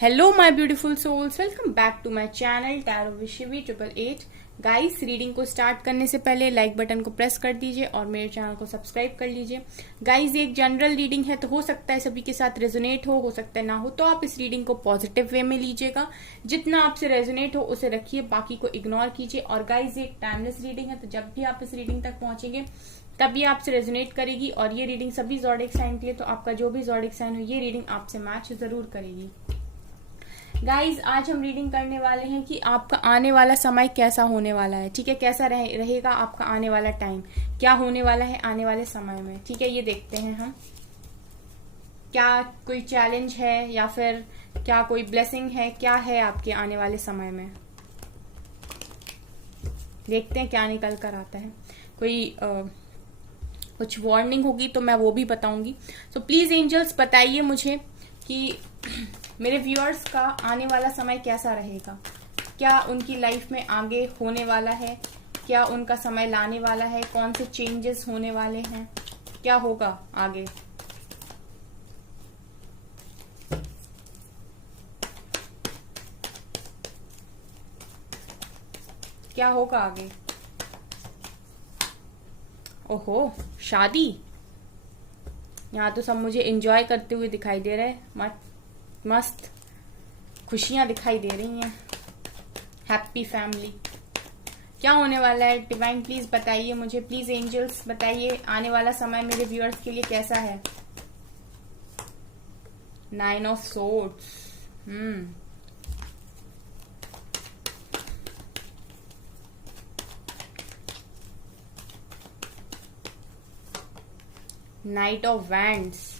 Hello my beautiful souls, welcome back to my channel tarot with Shivi 888। Guys, reading को start करने से पहले like button को press कर दीजिए और मेरे चैनल को सब्सक्राइब कर लीजिए। गाइस, ये एक जनरल रीडिंग है, तो हो सकता है सभी के साथ रेजोनेट हो सकता है ना हो, तो आप इस रीडिंग को पॉजिटिव वे में लीजिएगा। जितना आपसे रेजोनेट हो उसे रखिए, बाकी को इग्नोर कीजिए। और गाइस, ये एक टाइमलेस रीडिंग है, तो जब भी आप इस रीडिंग तक पहुंचेंगे तभी आपसे रेजोनेट करेगी। और ये रीडिंग सभी ज़ोडिएक साइन के लिए, तो आपका जो भी ज़ोडिएक साइन हो ये रीडिंग आपसे मैच जरूर करेगी। गाइज, आज हम रीडिंग करने वाले हैं कि आपका आने वाला समय कैसा होने वाला है। ठीक है, कैसा रहेगा आपका आने वाला टाइम, क्या होने वाला है आने वाले समय में। ठीक है, ये देखते हैं हम, क्या कोई चैलेंज है या फिर क्या कोई ब्लेसिंग है, क्या है आपके आने वाले समय में। देखते हैं क्या निकल कर आता है। कोई कुछ वार्निंग होगी तो मैं वो भी बताऊंगी। सो प्लीज एंजल्स, बताइए मुझे कि मेरे व्यूअर्स का आने वाला समय कैसा रहेगा, क्या उनकी लाइफ में आगे होने वाला है, क्या उनका समय लाने वाला है, कौन से चेंजेस होने वाले हैं, क्या होगा आगे। क्या होगा आगे। ओहो, शादी। यहाँ तो सब मुझे एंजॉय करते हुए दिखाई दे रहे हैं, मस्त खुशियां दिखाई दे रही हैं, हैप्पी फैमिली। क्या होने वाला है डिवाइन, प्लीज बताइए मुझे, प्लीज एंजल्स बताइए आने वाला समय मेरे व्यूअर्स के लिए कैसा है। 9 of swords. 9 of wands.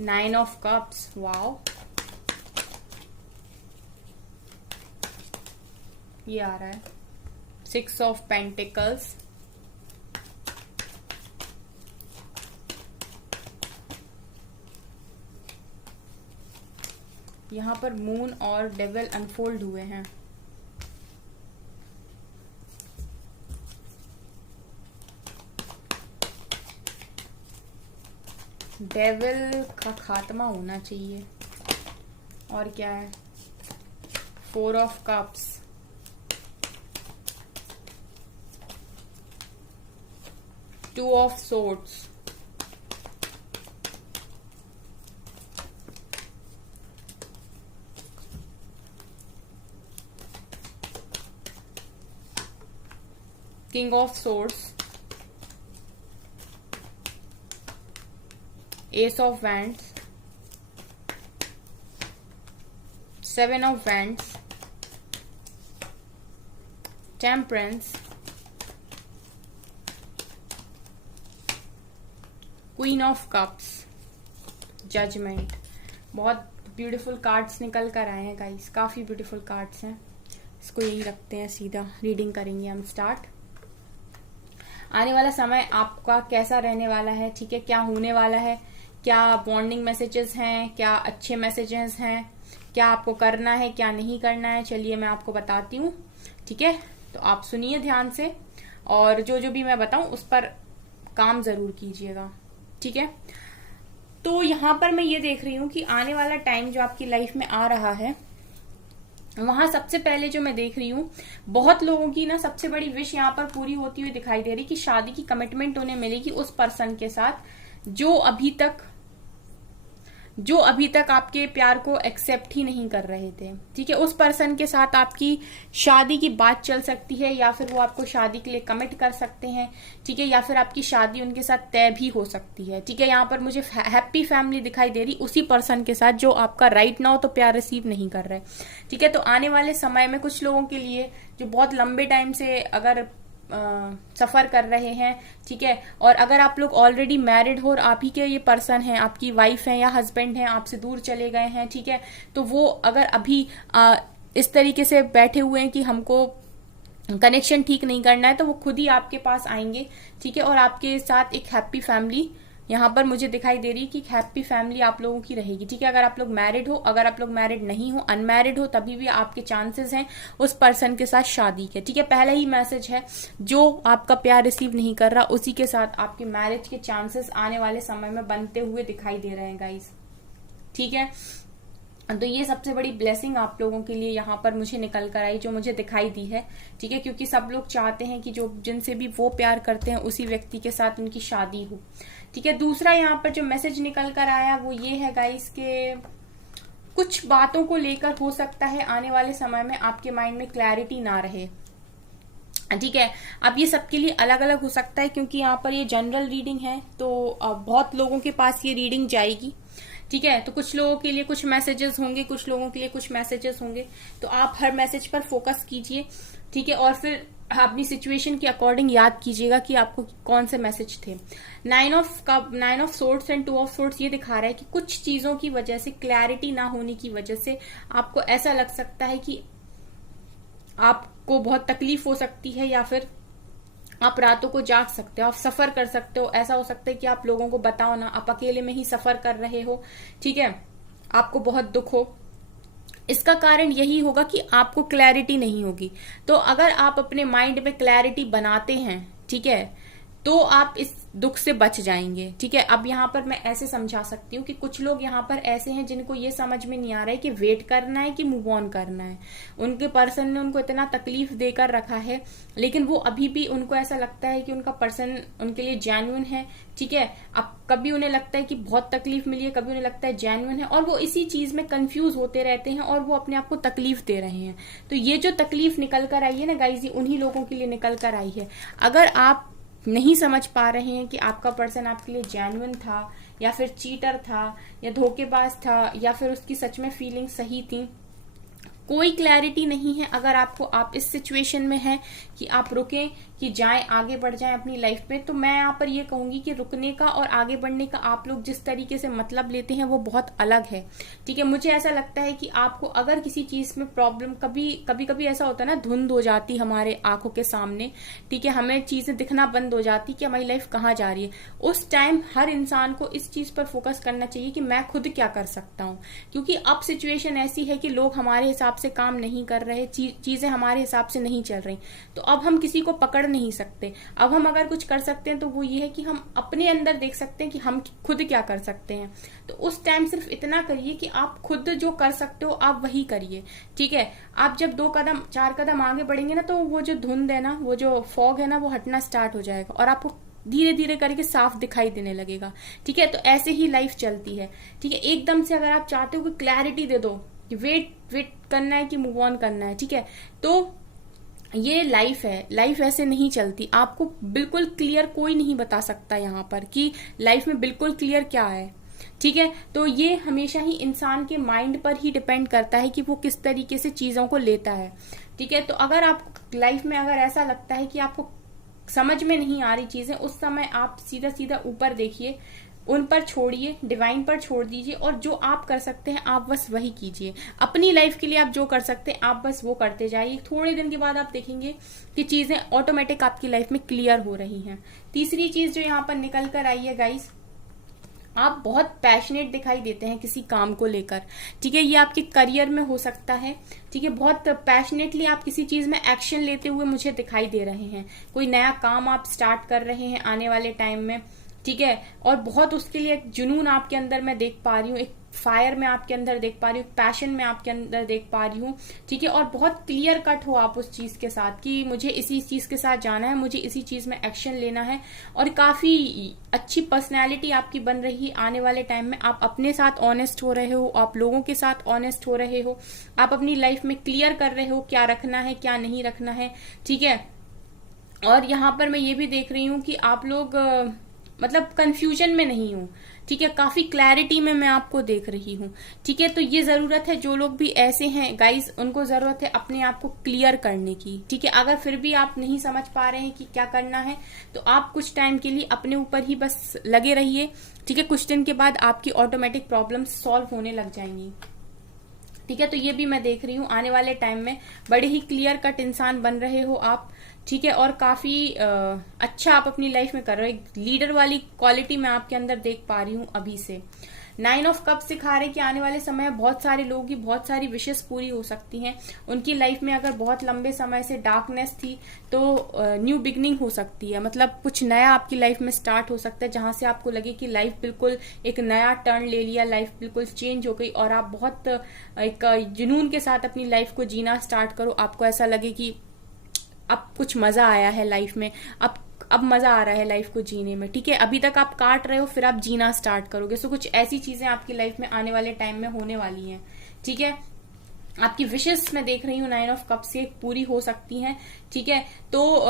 Nine of Cups, wow. ये आ रहा है 6 of Pentacles। यहाँ पर मून और डेविल अनफोल्ड हुए हैं। डेविल का खात्मा होना चाहिए। और क्या है, 4 of cups. Two of swords. King of swords. Ace of Wands, 7 of Wands, Temperance, Queen of Cups, Judgment। बहुत ब्यूटीफुल कार्ड्स निकल कर आए हैं गाइस, काफी ब्यूटीफुल कार्ड्स हैं। इसको यही रखते हैं, सीधा रीडिंग करेंगे हम स्टार्ट। आने वाला समय आपका कैसा रहने वाला है, ठीक है, क्या होने वाला है, क्या बॉन्डिंग मैसेजेस हैं, क्या अच्छे मैसेजेस हैं, क्या आपको करना है क्या नहीं करना है, चलिए मैं आपको बताती हूँ। ठीक है, तो आप सुनिए ध्यान से और जो जो भी मैं बताऊं उस पर काम जरूर कीजिएगा। ठीक है, तो यहाँ पर मैं ये देख रही हूँ कि आने वाला टाइम जो आपकी लाइफ में आ रहा है, वहां सबसे पहले जो मैं देख रही हूँ, बहुत लोगों की ना सबसे बड़ी विश यहाँ पर पूरी होती हुई दिखाई दे रही कि शादी की कमिटमेंट उन्हें मिलेगी उस पर्सन के साथ जो अभी तक आपके प्यार को एक्सेप्ट ही नहीं कर रहे थे। ठीक है, उस पर्सन के साथ आपकी शादी की बात चल सकती है, या फिर वो आपको शादी के लिए कमिट कर सकते हैं। ठीक है, या फिर आपकी शादी उनके साथ तय भी हो सकती है। ठीक है, यहाँ पर मुझे हैप्पी फैमिली दिखाई दे रही उसी पर्सन के साथ जो आपका राइट नाउ तो प्यार रिसीव नहीं कर रहे। ठीक है, तो आने वाले समय में कुछ लोगों के लिए जो बहुत लंबे टाइम से अगर सफर कर रहे हैं, ठीक है, और अगर आप लोग ऑलरेडी मैरिड हो और आप ही के ये पर्सन हैं, आपकी वाइफ है या हस्बैंड है, आपसे दूर चले गए हैं, ठीक है, तो वो अगर अभी इस तरीके से बैठे हुए हैं कि हमको कनेक्शन ठीक नहीं करना है, तो वो खुद ही आपके पास आएंगे। ठीक है, और आपके साथ एक हैप्पी फैमिली यहाँ पर मुझे दिखाई दे रही है कि हैप्पी फैमिली आप लोगों की रहेगी। ठीक है, अगर आप लोग मैरिड हो, अगर आप लोग मैरिड नहीं हो, अनमैरिड हो, तभी भी आपके चांसेस हैं उस पर्सन के साथ शादी के। ठीक है, पहला ही मैसेज है, जो आपका प्यार रिसीव नहीं कर रहा उसी के साथ आपके मैरिज के चांसेस आने वाले समय में बनते हुए दिखाई दे रहे हैं गाइस। ठीक है, तो ये सबसे बड़ी ब्लेसिंग आप लोगों के लिए यहाँ पर मुझे निकल कर आई, जो मुझे दिखाई दी है। ठीक है, क्योंकि सब लोग चाहते हैं कि जो जिनसे भी वो प्यार करते हैं उसी व्यक्ति के साथ उनकी शादी हो। ठीक है, दूसरा यहाँ पर जो मैसेज निकल कर आया वो ये है गाइस के कुछ बातों को लेकर हो सकता है आने वाले समय में आपके माइंड में क्लैरिटी ना रहे। ठीक है, अब ये सबके लिए अलग अलग हो सकता है, क्योंकि यहाँ पर ये जनरल रीडिंग है, तो बहुत लोगों के पास ये रीडिंग जाएगी। ठीक है, तो कुछ लोगों के लिए कुछ मैसेजेस होंगे, कुछ लोगों के लिए कुछ मैसेजेस होंगे, तो आप हर मैसेज पर फोकस कीजिए। ठीक है, और फिर अपनी सिचुएशन के अकॉर्डिंग याद कीजिएगा कि आपको कौन से मैसेज थे। 9 of swords and 2 of swords ये दिखा रहा है कि कुछ चीजों की वजह से, क्लैरिटी ना होने की वजह से आपको ऐसा लग सकता है कि आपको बहुत तकलीफ हो सकती है, या फिर आप रातों को जाग सकते हो, आप सफर कर सकते हो। ऐसा हो सकता है कि आप लोगों को बताओ ना, आप अकेले में ही सफर कर रहे हो। ठीक है, आपको बहुत दुख हो। इसका कारण यही होगा कि आपको क्लैरिटी नहीं होगी। तो अगर आप अपने माइंड में क्लैरिटी बनाते हैं, ठीक है, तो आप इस दुख से बच जाएंगे। ठीक है, अब यहाँ पर मैं ऐसे समझा सकती हूँ कि कुछ लोग यहाँ पर ऐसे हैं जिनको ये समझ में नहीं आ रहा है कि वेट करना है कि मूव ऑन करना है। उनके पर्सन ने उनको इतना तकलीफ देकर रखा है, लेकिन वो अभी भी, उनको ऐसा लगता है कि उनका पर्सन उनके लिए जेन्युइन है। ठीक है, अब कभी उन्हें लगता है कि बहुत तकलीफ मिली है, कभी उन्हें लगता है जेन्युइन है, और वो इसी चीज में कंफ्यूज होते रहते हैं और वो अपने आप को तकलीफ दे रहे हैं। तो ये जो तकलीफ निकल कर आई है ना गाइस, ये उन्हीं लोगों के लिए निकल कर आई है। अगर आप नहीं समझ पा रहे हैं कि आपका पर्सन आपके लिए जेन्युइन था, या फिर चीटर था, या धोखेबाज था, या फिर उसकी सच में फीलिंग सही थी, कोई क्लैरिटी नहीं है। अगर आप इस सिचुएशन में हैं कि आप रुकें कि जाएं, आगे बढ़ जाएं अपनी लाइफ में, तो मैं यहाँ पर ये कहूंगी कि रुकने का और आगे बढ़ने का आप लोग जिस तरीके से मतलब लेते हैं वो बहुत अलग है। ठीक है, मुझे ऐसा लगता है कि आपको अगर किसी चीज में प्रॉब्लम, कभी ऐसा होता है ना, धुंध हो जाती हमारे आंखों के सामने। ठीक है, हमें चीजें दिखना बंद हो जाती कि हमारी लाइफ कहाँ जा रही है। उस टाइम हर इंसान को इस चीज पर फोकस करना चाहिए कि मैं खुद क्या कर सकता हूँ, क्योंकि अब सिचुएशन ऐसी है कि लोग हमारे हिसाब से काम नहीं कर रहे, चीजें हमारे हिसाब से नहीं चल रही, तो अब हम किसी को पकड़ नहीं सकते। अब हम अगर कुछ कर सकते हैं तो वो ये है कि हम अपने अंदर देख सकते हैं कि हम खुद क्या कर सकते हैं। तो उस टाइम सिर्फ इतना करिए कि आप खुद जो कर सकते हो आप वही करिए। ठीक है, आप जब 2 कदम 4 कदम आगे बढ़ेंगे ना, तो वो जो धुंध है ना, वो जो फॉग है ना, वो हटना स्टार्ट हो जाएगा और आपको धीरे धीरे करके साफ दिखाई देने लगेगा। ठीक है, तो ऐसे ही लाइफ चलती है। ठीक है, एकदम से अगर आप चाहते हो कि क्लैरिटी दे दो कि वेट करना है कि मूव ऑन करना है, ठीक है, तो ये लाइफ है, लाइफ ऐसे नहीं चलती। आपको बिल्कुल क्लियर कोई नहीं बता सकता यहाँ पर कि लाइफ में बिल्कुल क्लियर क्या है। ठीक है, तो ये हमेशा ही इंसान के माइंड पर ही डिपेंड करता है कि वो किस तरीके से चीजों को लेता है। ठीक है, तो अगर आप लाइफ में अगर ऐसा लगता है कि आपको समझ में नहीं आ रही चीजें, उस समय आप सीधा सीधा ऊपर देखिए, उन पर छोड़िए, डिवाइन पर छोड़ दीजिए, और जो आप कर सकते हैं आप बस वही कीजिए। अपनी लाइफ के लिए आप जो कर सकते हैं आप बस वो करते जाइए। थोड़े दिन के बाद आप देखेंगे कि चीजें ऑटोमेटिक आपकी लाइफ में क्लियर हो रही हैं। तीसरी चीज जो यहाँ पर निकल कर आई है गाइस, आप बहुत पैशनेट दिखाई देते हैं किसी काम को लेकर। ठीक है, ये आपके करियर में हो सकता है। ठीक है, बहुत पैशनेटली आप किसी चीज में एक्शन लेते हुए मुझे दिखाई दे रहे हैं। कोई नया काम आप स्टार्ट कर रहे हैं आने वाले टाइम में। ठीक है, और बहुत उसके लिए एक जुनून आपके अंदर मैं देख पा रही हूँ, एक फायर में आपके अंदर देख पा रही हूँ, पैशन में आपके अंदर देख पा रही हूँ। ठीक है, और बहुत क्लियर कट हो आप उस चीज के साथ कि मुझे इसी चीज के साथ जाना है, मुझे इसी चीज में एक्शन लेना है। और काफी अच्छी पर्सनैलिटी आपकी बन रही है आने वाले टाइम में। आप अपने साथ ऑनेस्ट हो रहे हो, आप लोगों के साथ ऑनेस्ट हो रहे हो, आप अपनी लाइफ में क्लियर कर रहे हो क्या रखना है क्या नहीं रखना है। ठीक है, और यहाँ पर मैं ये भी देख रही हूँ कि आप लोग मतलब कंफ्यूजन में नहीं हूँ। ठीक है, काफी क्लैरिटी में मैं आपको देख रही हूँ। ठीक है, तो ये जरूरत है, जो लोग भी ऐसे हैं गाइस, उनको जरूरत है अपने आप को क्लियर करने की। ठीक है, अगर फिर भी आप नहीं समझ पा रहे हैं कि क्या करना है, तो आप कुछ टाइम के लिए अपने ऊपर ही बस लगे रहिए। ठीक है, कुछ दिन के बाद आपकी ऑटोमेटिक प्रॉब्लम सॉल्व होने लग जाएंगी। ठीक है, तो ये भी मैं देख रही हूँ आने वाले टाइम में बड़े ही क्लियर कट इंसान बन रहे हो आप। ठीक है, और काफी अच्छा आप अपनी लाइफ में कर रहे हो। लीडर वाली क्वालिटी मैं आपके अंदर देख पा रही हूँ अभी से। 9 ऑफ कप सिखा रहे कि आने वाले समय बहुत सारे लोगों की बहुत सारी विशेष पूरी हो सकती हैं। उनकी लाइफ में अगर बहुत लंबे समय से डार्कनेस थी तो न्यू बिगनिंग हो सकती है, मतलब कुछ नया आपकी लाइफ में स्टार्ट हो सकता है, जहां से आपको लगे कि लाइफ बिल्कुल एक नया टर्न ले लिया, लाइफ बिल्कुल चेंज हो गई और आप बहुत एक जुनून के साथ अपनी लाइफ को जीना स्टार्ट करो। आपको ऐसा लगे कि अब कुछ मजा आया है लाइफ में, अब मजा आ रहा है लाइफ को जीने में। ठीक है, अभी तक आप काट रहे हो, फिर आप जीना स्टार्ट करोगे। सो कुछ ऐसी चीजें आपकी लाइफ में आने वाले टाइम में होने वाली हैं। ठीक है, आपकी विशेष मैं देख रही हूँ 9 ऑफ कप से पूरी हो सकती हैं। ठीक है, तो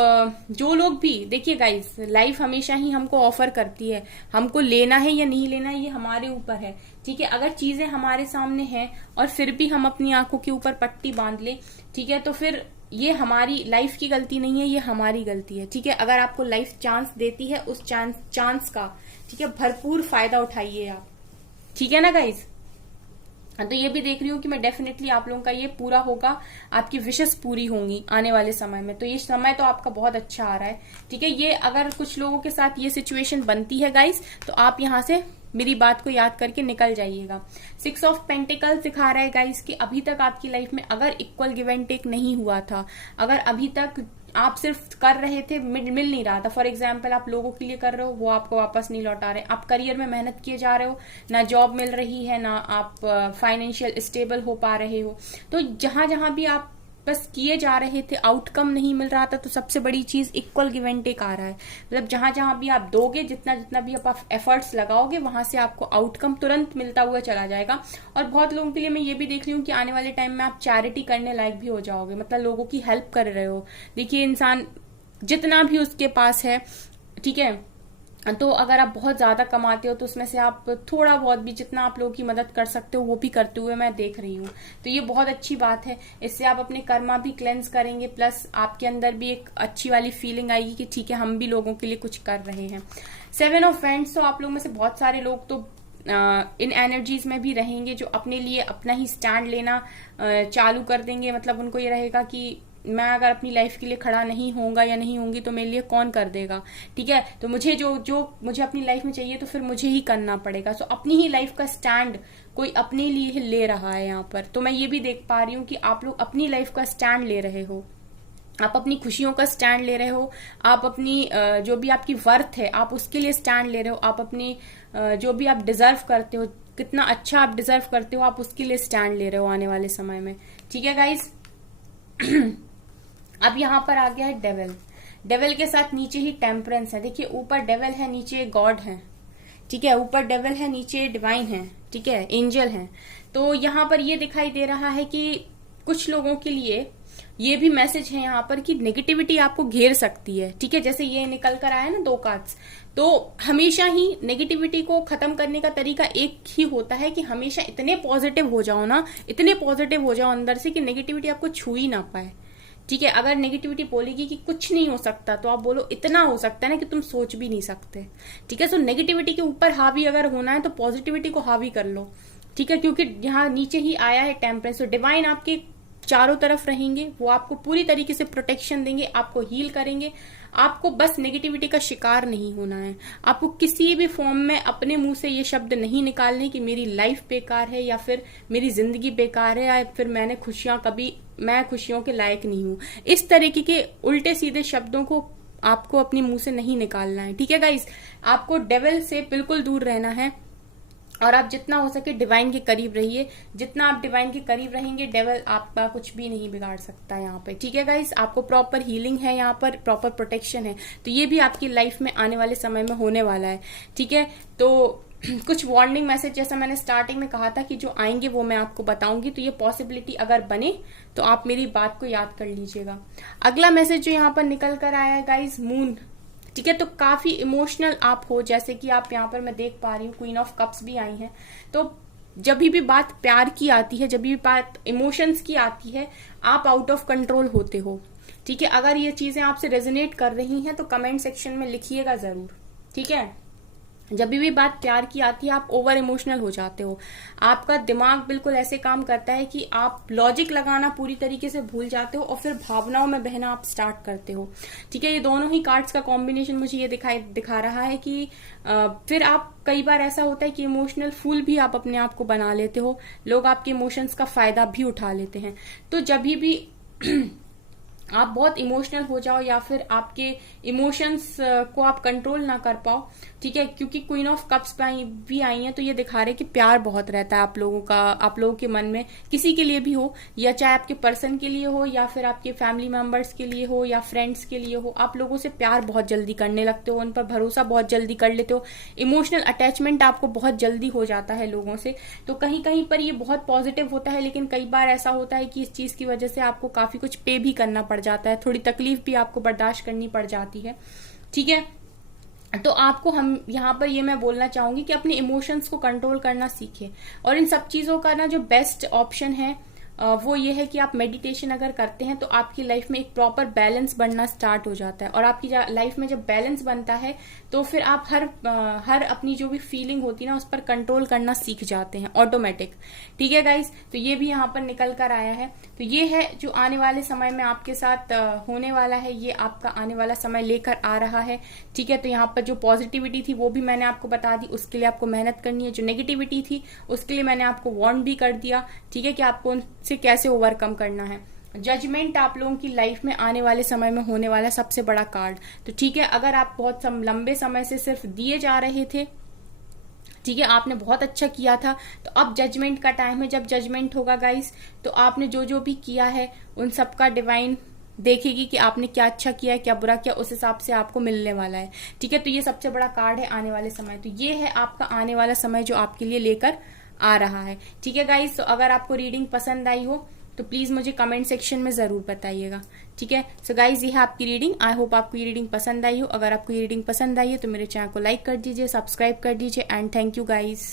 जो लोग भी देखिए गाइस, लाइफ हमेशा ही हमको ऑफर करती है, हमको लेना है या नहीं लेना है ये हमारे ऊपर है। ठीक है, अगर चीजें हमारे सामने हैं और फिर भी हम अपनी आंखों के ऊपर पट्टी बांध ले, ठीक है, तो फिर ये हमारी लाइफ की गलती नहीं है, ये हमारी गलती है। ठीक है, अगर आपको लाइफ चांस देती है, उस चांस का ठीक है भरपूर फायदा उठाइए आप। ठीक है ना गाइस, तो ये भी देख रही हूँ कि मैं डेफिनेटली आप लोगों का ये पूरा होगा, आपकी विशेष पूरी होंगी आने वाले समय में। तो ये समय तो आपका बहुत अच्छा आ रहा है। ठीक है, ये अगर कुछ लोगों के साथ ये सिचुएशन बनती है गाइस, तो आप यहाँ से मेरी बात को याद करके निकल जाइएगा। 6 ऑफ पेंटिकल सिखा रहा है गाइस कि अभी तक आपकी लाइफ में अगर इक्वल गिव एंड टेक नहीं हुआ था, अगर अभी तक आप सिर्फ कर रहे थे, मिल नहीं रहा था, फॉर एग्जाम्पल आप लोगों के लिए कर रहे हो, वो आपको वापस नहीं लौटा रहे, आप करियर में मेहनत किए जा रहे हो, ना जॉब मिल रही है, ना आप फाइनेंशियल स्टेबल हो पा रहे हो, तो जहां जहां भी आप बस किए जा रहे थे आउटकम नहीं मिल रहा था, तो सबसे बड़ी चीज इक्वल गिव एंड टेक आ रहा है। मतलब जहां जहां भी आप दोगे, जितना जितना भी आप एफर्ट्स लगाओगे, वहां से आपको आउटकम तुरंत मिलता हुआ चला जाएगा। और बहुत लोगों के लिए मैं ये भी देख रही हूँ कि आने वाले टाइम में आप चैरिटी करने लायक भी हो जाओगे, मतलब लोगों की हेल्प कर रहे हो। देखिए, इंसान जितना भी उसके पास है, ठीक है, तो अगर आप बहुत ज्यादा कमाते हो तो उसमें से आप थोड़ा बहुत भी जितना आप लोगों की मदद कर सकते हो वो भी करते हुए मैं देख रही हूँ। तो ये बहुत अच्छी बात है, इससे आप अपने कर्मा भी क्लेंस करेंगे, प्लस आपके अंदर भी एक अच्छी वाली फीलिंग आएगी कि ठीक है हम भी लोगों के लिए कुछ कर रहे हैं। 7 ऑफ वैंड्स, तो आप लोगों में से बहुत सारे लोग तो इन एनर्जीज में भी रहेंगे जो अपने लिए अपना ही स्टैंड लेना चालू कर देंगे। मतलब उनको ये रहेगा कि मैं अगर अपनी लाइफ के लिए खड़ा नहीं होऊंगा या नहीं होंगी तो मेरे लिए कौन कर देगा। ठीक है, तो मुझे जो मुझे अपनी लाइफ में चाहिए तो फिर मुझे ही करना पड़ेगा। सो अपनी ही लाइफ का स्टैंड कोई अपने लिए ले रहा है यहाँ पर। तो मैं ये भी देख पा रही हूँ कि आप लोग अपनी लाइफ का स्टैंड ले रहे हो, आप अपनी खुशियों का स्टैंड ले रहे हो, आप अपनी जो भी आपकी वर्थ है आप उसके लिए स्टैंड ले रहे हो, आप अपनी जो भी आप डिजर्व करते हो, कितना अच्छा आप डिजर्व करते हो, आप उसके लिए स्टैंड ले रहे हो आने वाले समय में। ठीक है गाइज, अब यहाँ पर आ गया है डेविल। डेविल के साथ नीचे ही टेम्परेंस है। देखिए, ऊपर डेविल है, नीचे गॉड है। ठीक है, ऊपर डेविल है, नीचे डिवाइन है। ठीक है, एंजल है। तो यहाँ पर ये दिखाई दे रहा है कि कुछ लोगों के लिए ये भी मैसेज है यहाँ पर कि नेगेटिविटी आपको घेर सकती है। ठीक है, जैसे ये निकल कर आया ना 2 कार्ड्स, तो हमेशा ही नेगेटिविटी को खत्म करने का तरीका एक ही होता है कि हमेशा इतने पॉजिटिव हो जाओ ना, इतने पॉजिटिव हो जाओ अंदर से कि नेगेटिविटी आपको छू ही ना पाए। ठीक है, अगर नेगेटिविटी बोलेगी कि कुछ नहीं हो सकता तो आप बोलो इतना हो सकता है ना कि तुम सोच भी नहीं सकते। ठीक है, सो नेगेटिविटी के ऊपर हावी अगर होना है तो पॉजिटिविटी को हावी कर लो। ठीक है, क्योंकि यहाँ नीचे ही आया है टेम्परेंस, तो डिवाइन आपके चारों तरफ रहेंगे, वो आपको पूरी तरीके से प्रोटेक्शन देंगे, आपको हील करेंगे। आपको बस नेगेटिविटी का शिकार नहीं होना है। आपको किसी भी फॉर्म में अपने मुंह से ये शब्द नहीं निकालने कि मेरी लाइफ बेकार है या फिर मेरी जिंदगी बेकार है या फिर मैं खुशियों के लायक नहीं हूं। इस तरीके के उल्टे सीधे शब्दों को आपको अपने मुंह से नहीं निकालना है। ठीक है गाइस, आपको डेविल से बिल्कुल दूर रहना है और आप जितना हो सके डिवाइन के करीब रहिए। जितना आप डिवाइन के करीब रहेंगे, डेविल आपका कुछ भी नहीं बिगाड़ सकता यहाँ पे। ठीक है गाइस, आपको प्रॉपर हीलिंग है, यहाँ पर प्रॉपर प्रोटेक्शन है। तो ये भी आपकी लाइफ में आने वाले समय में होने वाला है। ठीक है, तो कुछ वार्निंग मैसेज जैसा मैंने स्टार्टिंग में कहा था कि जो आएंगे वो मैं आपको बताऊंगी। तो ये पॉसिबिलिटी अगर बने तो आप मेरी बात को याद कर लीजिएगा। अगला मैसेज जो यहाँ पर निकल कर आया है गाइस, मून। ठीक है, तो काफी इमोशनल आप हो, जैसे कि आप यहाँ पर मैं देख पा रही हूँ क्वीन ऑफ कप्स भी आई है। तो जब भी बात प्यार की आती है, जब भी बात इमोशंस की आती है, आप आउट ऑफ कंट्रोल होते हो। ठीक है, अगर ये चीजें आपसे रेजोनेट कर रही हैं तो कमेंट सेक्शन में लिखिएगा जरूर। ठीक है, जब भी बात प्यार की आती है आप ओवर इमोशनल हो जाते हो, आपका दिमाग बिल्कुल ऐसे काम करता है कि आप लॉजिक लगाना पूरी तरीके से भूल जाते हो और फिर भावनाओं में बहना आप स्टार्ट करते हो। ठीक है, ये दोनों ही कार्ड्स का कॉम्बिनेशन मुझे ये दिखा रहा है कि फिर आप कई बार ऐसा होता है कि इमोशनल फूल भी आप अपने आप को बना लेते हो, लोग आपके इमोशंस का फायदा भी उठा लेते हैं। तो जब भी आप बहुत इमोशनल हो जाओ या फिर आपके इमोशंस को आप कंट्रोल ना कर पाओ, ठीक है, क्योंकि क्वीन ऑफ कप्स भी आई है तो ये दिखा रहे कि प्यार बहुत रहता है आप लोगों का, आप लोगों के मन में किसी के लिए भी हो, या चाहे आपके पर्सन के लिए हो या फिर आपके फैमिली मेंबर्स के लिए हो या फ्रेंड्स के लिए हो, आप लोगों से प्यार बहुत जल्दी करने लगते हो, उन पर भरोसा बहुत जल्दी कर लेते हो, इमोशनल अटैचमेंट आपको बहुत जल्दी हो जाता है लोगों से। तो कहीं कहीं पर ये बहुत पॉजिटिव होता है, लेकिन कई बार ऐसा होता है कि इस चीज की वजह से आपको काफी कुछ पे भी करना पड़ जाता है, थोड़ी तकलीफ भी आपको बर्दाश्त करनी पड़ जाती है। ठीक है, तो आपको हम यहाँ पर ये मैं बोलना चाहूंगी कि अपने इमोशंस को कंट्रोल करना सीखें, और इन सब चीजों का ना जो बेस्ट ऑप्शन है वो ये है कि आप मेडिटेशन अगर करते हैं तो आपकी लाइफ में एक प्रॉपर बैलेंस बनना स्टार्ट हो जाता है, और आपकी लाइफ में जब बैलेंस बनता है तो फिर आप हर अपनी जो भी फीलिंग होती है ना उस पर कंट्रोल करना सीख जाते हैं ऑटोमेटिक। ठीक है गाइस, तो ये भी यहाँ पर निकल कर आया है। तो ये है जो आने वाले समय में आपके साथ होने वाला है, ये आपका आने वाला समय लेकर आ रहा है। ठीक है, तो यहाँ पर जो पॉजिटिविटी थी वो भी मैंने आपको बता दी, उसके लिए आपको मेहनत करनी है। जो नेगेटिविटी थी उसके लिए मैंने आपको वार्न भी कर दिया, ठीक है, कि आपको उनसे कैसे ओवरकम करना है। जजमेंट आप लोगों की लाइफ में आने वाले समय में होने वाला सबसे बड़ा कार्ड। तो ठीक है, अगर आप बहुत लंबे समय से सिर्फ दिए जा रहे थे, ठीक है, आपने बहुत अच्छा किया था, तो अब जजमेंट का टाइम है। जब जजमेंट होगा गाइस तो आपने जो जो भी किया है उन सबका डिवाइन देखेगी कि आपने क्या अच्छा किया है क्या बुरा किया, उस हिसाब से आपको मिलने वाला है। ठीक है, तो ये सबसे बड़ा कार्ड है आने वाले समय। तो ये है आपका आने वाला समय जो आपके लिए लेकर आ रहा है। ठीक है गाइस, तो अगर आपको रीडिंग पसंद आई हो तो प्लीज मुझे कमेंट सेक्शन में जरूर बताइएगा। ठीक है, सो गाइज ये है आपकी रीडिंग। आई होप आपको ये रीडिंग पसंद आई हो। अगर आपको ये रीडिंग पसंद आई है तो मेरे चैनल को लाइक कर दीजिए, सब्सक्राइब कर दीजिए, एंड थैंक यू गाइज।